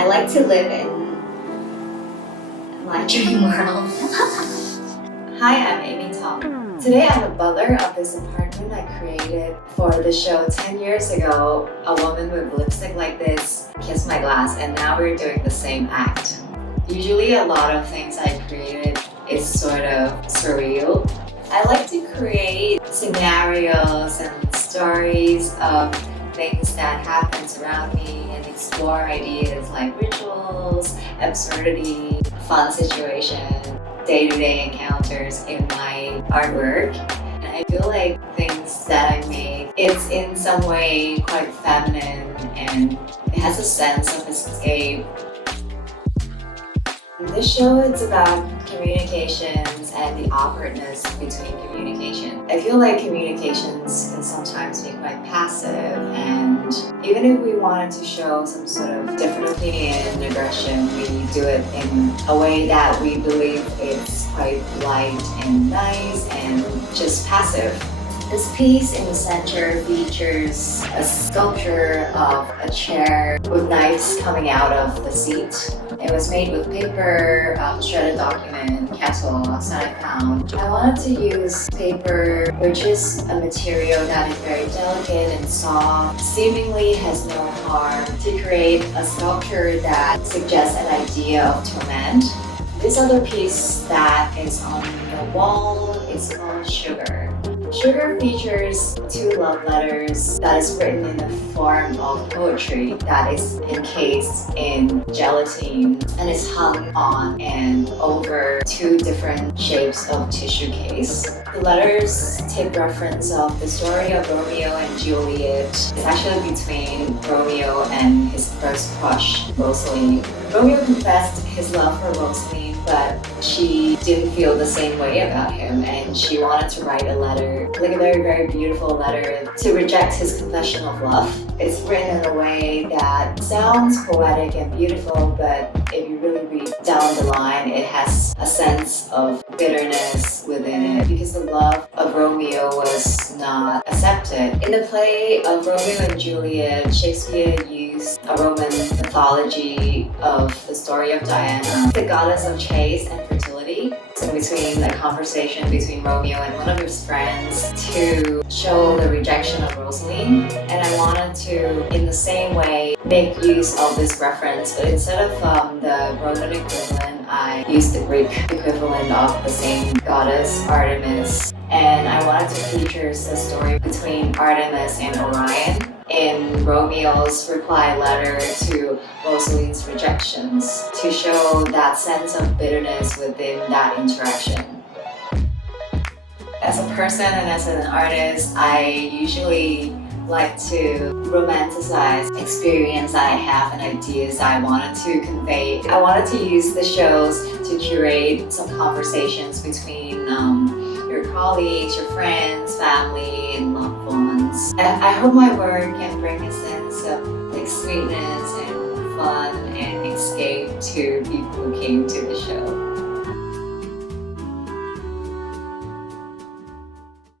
I like to live in my dream world. Hi, I'm Amy Tong. Today I'm a butler of this apartment I created for the show 10 years ago. A woman with lipstick like this kissed my glass, and now we're doing the same act. Usually a lot of things I created is sort of surreal. I like to create scenarios and stories of things that happen around me and explore ideas like rituals, absurdity, fun situations, day-to-day encounters in my artwork. And I feel like things that I made, it's in some way quite feminine and it has a sense of escape. In this show, it's about communications and the awkwardness between communication. I feel like communications can sometimes be quite passive, and even if we wanted to show some sort of different opinion and aggression, we do it in a way that we believe it's quite light and nice and just passive. This piece in the center features a sculpture of a chair with knives coming out of the seat. It was made with paper, shredded document, kettle that I found. I wanted to use paper, which is a material that is very delicate and soft, seemingly has no harm, to create a sculpture that suggests an idea of torment. This other piece that is on the wall is called Sugar. Sugar features two love letters that is written in the form of poetry that is encased in gelatin and is hung on and over two different shapes of tissue case. The letters take reference of the story of Romeo and Juliet. It's actually between Romeo and his first crush, Rosaline. Romeo confessed his love for Rosaline, but she didn't feel the same way about him, and she wanted to write a letter, like a very, very beautiful letter, to reject his confession of love. It's written in a way that sounds poetic and beautiful, but if you really read down the line, it has a sense of bitterness within it because the love of Romeo was not accepted. In the play of Romeo and Juliet, Shakespeare used a Roman mythology of the story of Diana, the goddess of chase and fertility. So between a conversation between Romeo and one of his friends to show the rejection of Rosaline. And I wanted to, in the same way, make use of this reference, but instead of the Roman equivalent, I used the Greek equivalent of the same goddess, Artemis. And I wanted to feature the story between Artemis and Orion in Romeo's reply letter to Rosaline's rejections to show that sense of bitterness within that interaction. As a person and as an artist, I usually like to romanticize experience that I have and ideas I wanted to convey. I wanted to use the shows to curate some conversations between your colleagues, your friends, family, and loved ones. I hope my work can bring a sense of like sweetness and fun and escape to people who came to